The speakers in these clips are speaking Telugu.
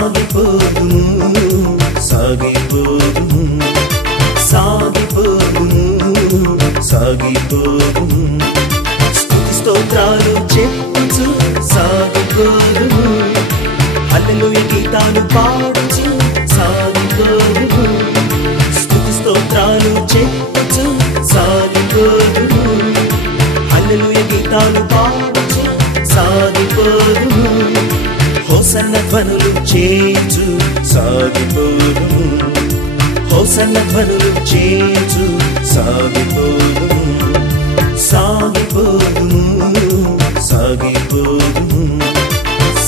సాగిపోదుము సాగిపోదుము సాగిపోదుము సాగిపోదుము స్తుతి స్తోత్రాలు చెప్పుచు సాగిపోదుము హల్లెలూయా గీతాలు పాడుచు సాగిపోదుము స్తుతి స్తోత్రాలు చెప్పుచు సాగిపోదుము హల్లెలూయా గీతాలు పాడుచు సాగిపోదుము హోసన్న ధ్వనులు చేయుచు సాగిపోదుము హోసన్న ధ్వనులు చేయుచు సాగిపోదుము సాగిపోదుము సాగిపోదుము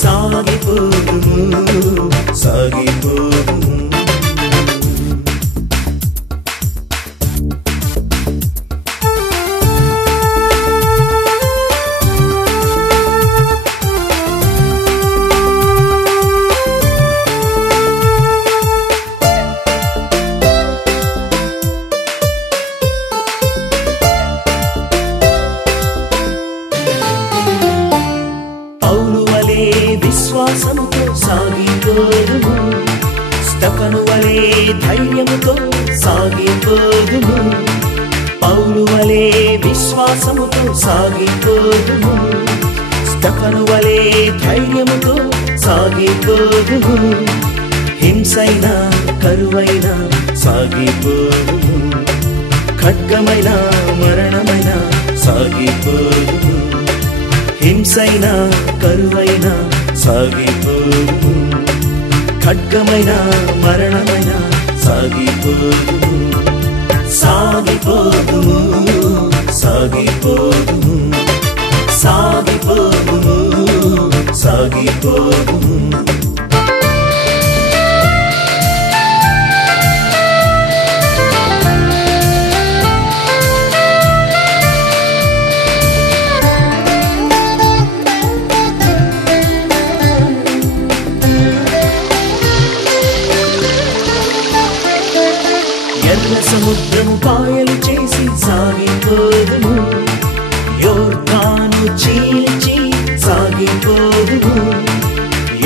సాగిపోదుము సాగిపోదుము విశ్వాసముతో సాగిపోదుము స్తెఫను వలె ధైర్యముతో సాగిపోదుము పౌలు వలె విశ్వాసముతో సాగిపోదుము స్తెఫను వలె ధైర్యముతో సాగిపోదుము హింసైన కరువైన సాగిపోదుము ఖడ్గమైన మరణమైన సాగిపోదుము హింసైన కరువైన సాగిపోదుము ఖడ్గమైన మరణమైన సాగిపోదుము సాగిపోదుము సాగిపోదుము సాగిపోదుము సాగిపోదుము ఎర్ర సముద్రము పాయలు చేసి సాగిపోదుము యోర్దాను చీల్చి సాగిపోదుము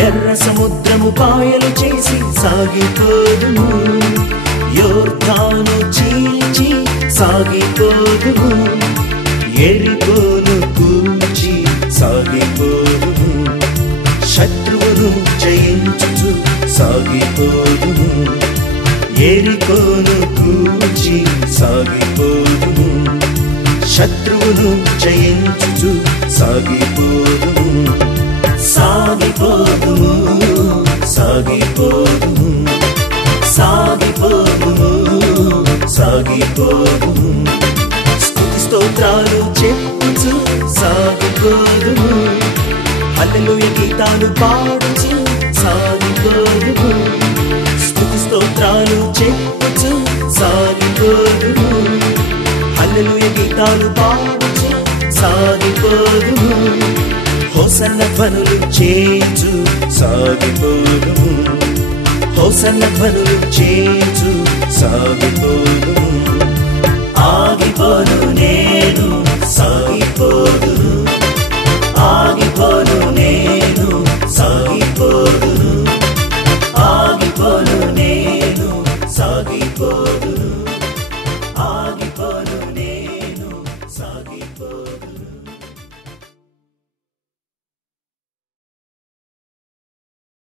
ఎర్ర సముద్రము పాయలు చేసి సాగిపోదుము యోర్దాను చీల్చి సాగిపోదుము ఎరికోను కూల్చి సాగిపోదుము శత్రువును జయించుచు సాగిపోదుము ఎరికోను కూల్చి సాగిపోదుము శత్రువును జయించుచు సాగిపోదుము సాగిపోదుము సాగిపోదుము సాగిపోదుము సాగిపోదుము స్తుతి స్తోత్రాలు చెప్పుచు సాగిపోదుము హల్లెలూయా గీతాలు పాడుచు సాగిపోదుము స్తోత్రాలు చెప్పుచు సాగిపోదుము హల్లెలూయా గీతాలు పాడుచు సాగిపోదుము హోసన్న ధ్వనులు చేయుచు సాగిపోదుము హోసన్న ధ్వనులు చేయుచు సాగిపోదుము ఆగిపోదుము